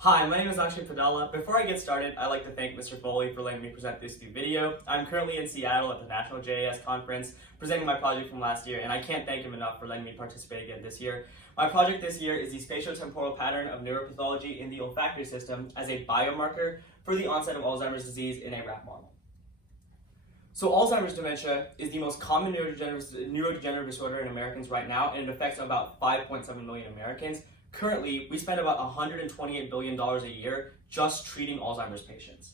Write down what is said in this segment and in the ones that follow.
Hi, my name is Akshay Padala. Before I get started, I'd like to thank Mr. Foley for letting me present this new video. I'm currently in Seattle at the National JAS conference, presenting my project from last year, and I can't thank him enough for letting me participate again this year. My project this year is the spatiotemporal pattern of neuropathology in the olfactory system as a biomarker for the onset of Alzheimer's disease in a rat model. So Alzheimer's dementia is the most common neurodegenerative disorder in Americans right now, and it affects about 5.7 million Americans. Currently, we spend about $128 billion a year just treating Alzheimer's patients.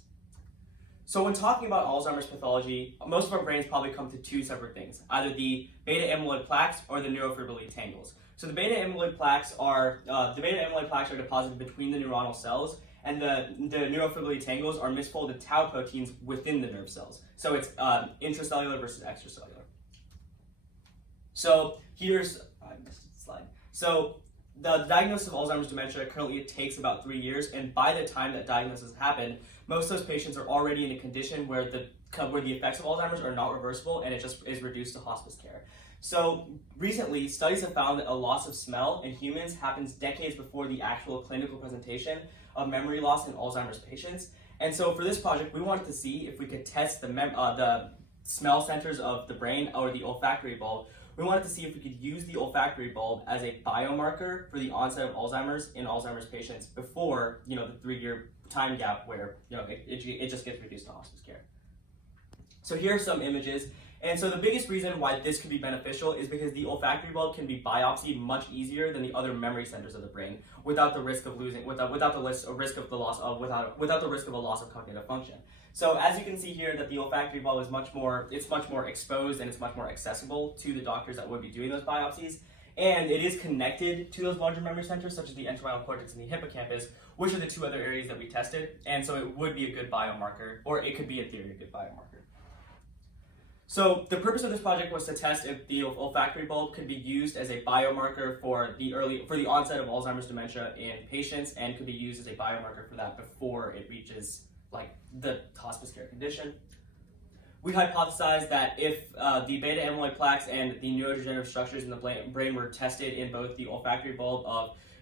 So when talking about Alzheimer's pathology, most of our brains probably come to two separate things, either the beta amyloid plaques or the neurofibrillary tangles. So the beta amyloid plaques are deposited between the neuronal cells, and the neurofibrillary tangles are misfolded tau proteins within the nerve cells. So it's intracellular versus extracellular. So here's, I missed a slide. So the diagnosis of Alzheimer's dementia, currently it takes about 3 years, and by the time that diagnosis happened, most of those patients are already in a condition where the effects of Alzheimer's are not reversible and it just is reduced to hospice care. So recently, studies have found that a loss of smell in humans happens decades before the actual clinical presentation of memory loss in Alzheimer's patients. And so for this project, we wanted to see if we could test the smell centers of the brain or the olfactory bulb. We wanted to see if we could use the olfactory bulb as a biomarker for the onset of Alzheimer's in Alzheimer's patients before, the 3-year time gap where, it just gets reduced to hospice care. So here are some images. And so the biggest reason why this could be beneficial is because the olfactory bulb can be biopsied much easier than the other memory centers of the brain without the risk of without the risk of a loss of cognitive function. So as you can see here, that the olfactory bulb is much more exposed and it's much more accessible to the doctors that would be doing those biopsies. And it is connected to those larger memory centers, such as the entorhinal cortex and the hippocampus, which are the two other areas that we tested. And so it would be a good biomarker, or it could be in theory a good biomarker. So the purpose of this project was to test if the olfactory bulb could be used as a biomarker for the onset of Alzheimer's dementia in patients, and could be used as a biomarker for that before it reaches the hospice care condition. We hypothesized that if the beta amyloid plaques and the neurodegenerative structures in the brain were tested in both the olfactory bulb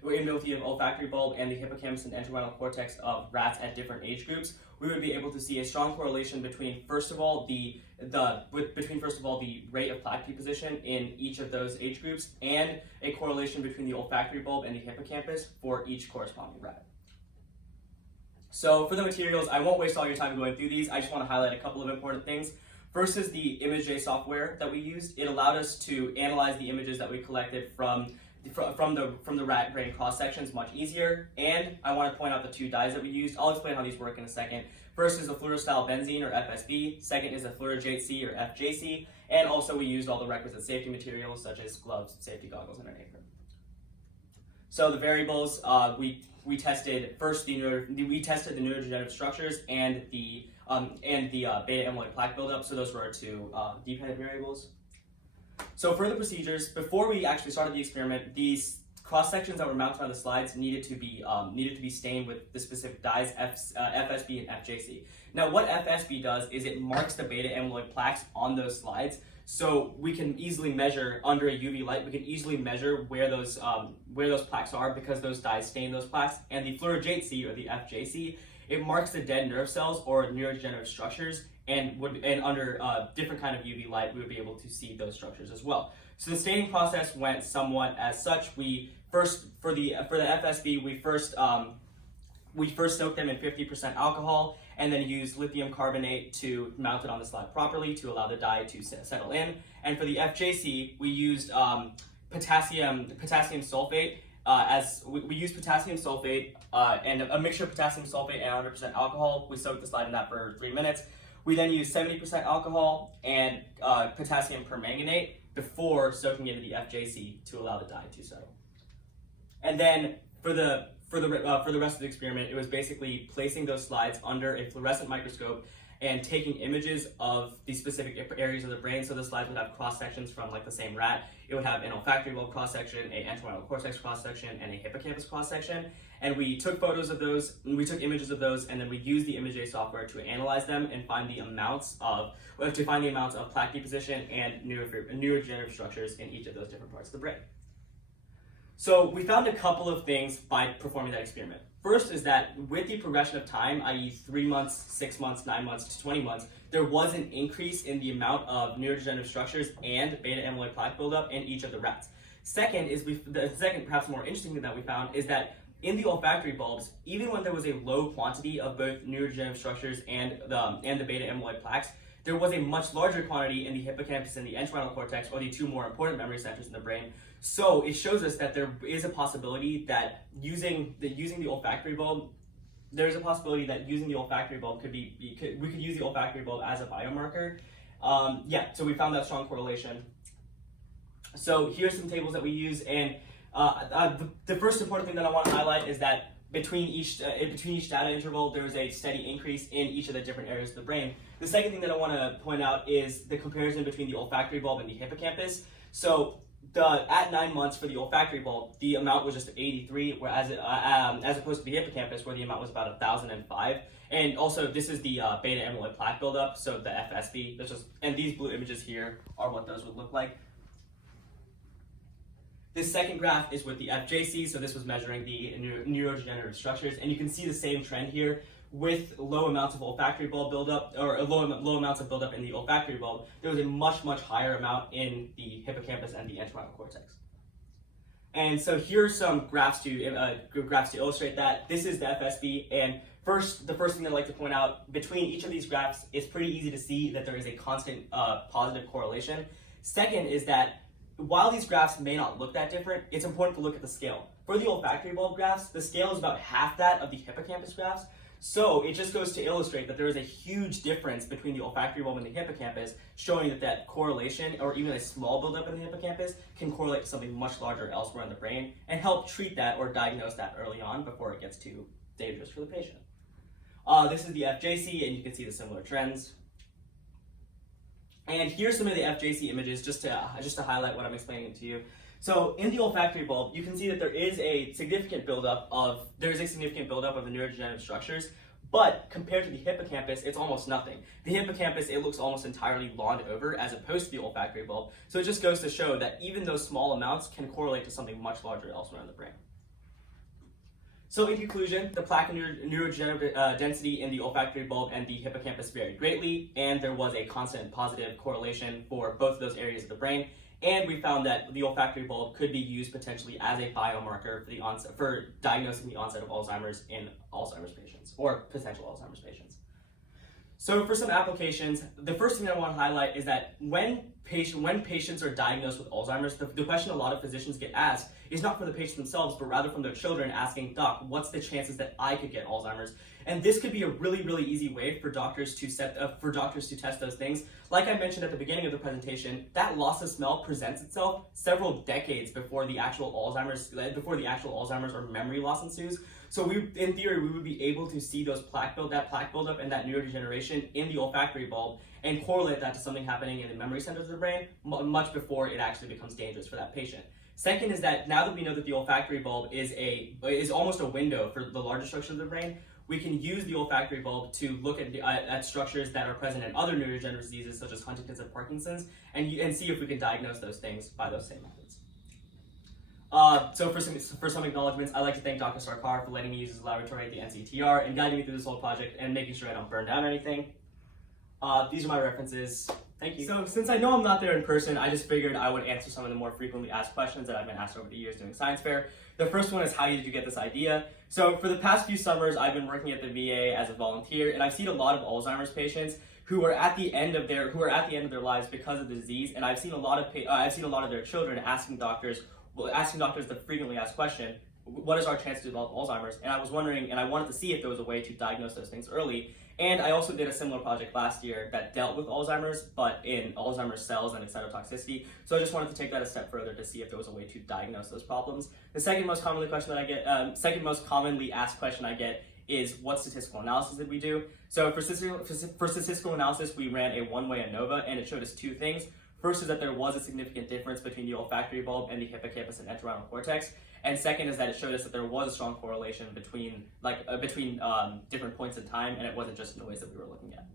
and the hippocampus and entorhinal cortex of rats at different age groups, we would be able to see a strong correlation between first of all the rate of plaque deposition in each of those age groups, and a correlation between the olfactory bulb and the hippocampus for each corresponding rat. So for the materials, I won't waste all your time going through these. I just want to highlight a couple of important things. First is the ImageJ software that we used. It allowed us to analyze the images that we collected from the rat brain cross sections much easier. And I want to point out the two dyes that we used. I'll explain how these work in a second. First is the fluorostylbenzene, or FSB. Second is the fluoroJC, or FJC. And also we used all the requisite safety materials such as gloves, safety goggles, and an apron. So the variables, we tested first the neurodegenerative structures and the beta amyloid plaque buildup. So those were our two dependent variables. So for the procedures, before we actually started the experiment, these cross sections that were mounted on the slides needed to be stained with the specific dyes FSB and FJC. Now, what FSB does is it marks the beta amyloid plaques on those slides, so we can easily measure under a UV light. We can easily measure where those plaques are because those dyes stain those plaques. And the fluoroJC, or the FJC, it marks the dead nerve cells or neurodegenerative structures, and under different kind of UV light, we would be able to see those structures as well. So the staining process went somewhat as such. We first, for the FSB, we first soaked them in 50% alcohol, and then used lithium carbonate to mount it on the slide properly to allow the dye to settle in. And for the FJC, we used potassium sulfate. We used potassium sulfate and a mixture of potassium sulfate and 100% alcohol. We soaked the slide in that for 3 minutes. We then used 70% alcohol and potassium permanganate before soaking into the FJC to allow the dye to settle. And then for the rest of the experiment, it was basically placing those slides under a fluorescent microscope and taking images of the specific areas of the brain. So the slides would have cross sections from the same rat. It would have an olfactory bulb cross section, an entorhinal cortex cross section, and a hippocampus cross section. And we took photos of those, and we took images of those, and then we used the ImageJ software to analyze them and find the amounts of plaque deposition and neurodegenerative structures in each of those different parts of the brain. So we found a couple of things by performing that experiment. First is that with the progression of time, i.e. 3 months, 6 months, 9 months to 20 months, there was an increase in the amount of neurodegenerative structures and beta amyloid plaque buildup in each of the rats. Second is the second, perhaps more interesting thing that we found is that in the olfactory bulbs, even when there was a low quantity of both neurodegenerative structures and the beta amyloid plaques, there was a much larger quantity in the hippocampus and the entorhinal cortex, or the two more important memory centers in the brain. So it shows us that there is a possibility that using the olfactory bulb, there's a possibility that using the olfactory bulb we could use the olfactory bulb as a biomarker. So we found that strong correlation. So here's some tables that we use, and the first important thing that I want to highlight is that between each data interval, there is a steady increase in each of the different areas of the brain. The second thing that I want to point out is the comparison between the olfactory bulb and the hippocampus. So at 9 months for the olfactory bulb, the amount was just 83, whereas as opposed to the hippocampus, where the amount was about 1,005. And also, this is the beta amyloid plaque buildup, so the FSB. And these blue images here are what those would look like. This second graph is with the FJC, so this was measuring the neurodegenerative structures, and you can see the same trend here with low amounts of olfactory bulb buildup, or low amounts of buildup in the olfactory bulb. There was a much, much higher amount in the hippocampus and the entorhinal cortex. And so here's some graphs to illustrate that. This is the FSB, and the first thing I'd like to point out, between each of these graphs, it's pretty easy to see that there is a constant positive correlation. Second is that while these graphs may not look that different, it's important to look at the scale. For the olfactory bulb graphs, the scale is about half that of the hippocampus graphs. So it just goes to illustrate that there is a huge difference between the olfactory bulb and the hippocampus, showing that correlation, or even a small buildup in the hippocampus, can correlate to something much larger elsewhere in the brain and help treat that or diagnose that early on before it gets too dangerous for the patient. This is the FJC, and you can see the similar trends. And here's some of the FJC images just to highlight what I'm explaining to you. So in the olfactory bulb, you can see that there is a significant buildup of the neurodegenerative structures, but compared to the hippocampus, it's almost nothing. The hippocampus, it looks almost entirely lawned over as opposed to the olfactory bulb. So it just goes to show that even those small amounts can correlate to something much larger elsewhere in the brain. So in conclusion, the plaque and neurodegenerative density in the olfactory bulb and the hippocampus varied greatly, and there was a constant positive correlation for both of those areas of the brain. And we found that the olfactory bulb could be used potentially as a biomarker for diagnosing the onset of Alzheimer's in Alzheimer's patients, or potential Alzheimer's patients. So for some applications, the first thing I want to highlight is that when patients are diagnosed with Alzheimer's, the question a lot of physicians get asked is not from the patient themselves, but rather from their children asking, "Doc, what's the chances that I could get Alzheimer's?" And this could be a really, really easy way for doctors to test those things. Like I mentioned at the beginning of the presentation, that loss of smell presents itself several decades before the actual Alzheimer's or memory loss ensues. So in theory, we would be able to see that plaque buildup and that neurodegeneration in the olfactory bulb and correlate that to something happening in the memory centers of the brain much before it actually becomes dangerous for that patient. Second is that now that we know that the olfactory bulb is almost a window for the larger structure of the brain, we can use the olfactory bulb to look at structures that are present in other neurodegenerative diseases such as Huntington's and Parkinson's, and see if we can diagnose those things by those same methods. So for some acknowledgements, I'd like to thank Dr. Sarkar for letting me use his laboratory at the NCTR and guiding me through this whole project and making sure I don't burn down anything. These are my references. Thank you. So since I know I'm not there in person, I just figured I would answer some of the more frequently asked questions that I've been asked over the years doing science fair. The first one is, how did you get this idea? So for the past few summers, I've been working at the VA as a volunteer, and I've seen a lot of Alzheimer's patients who are at the end of their lives because of the disease, and I've seen a lot of their children asking doctors the frequently asked question, what is our chance to develop Alzheimer's? And I was wondering, and I wanted to see if there was a way to diagnose those things early. And I also did a similar project last year that dealt with Alzheimer's, but in Alzheimer's cells and its cytotoxicity. So I just wanted to take that a step further to see if there was a way to diagnose those problems. The second most commonly asked question I get is, what statistical analysis did we do? So for statistical analysis, we ran a one-way ANOVA, and it showed us two things. First is that there was a significant difference between the olfactory bulb and the hippocampus and entorhinal cortex. And second is that it showed us that there was a strong correlation between different points in time, and it wasn't just noise that we were looking at.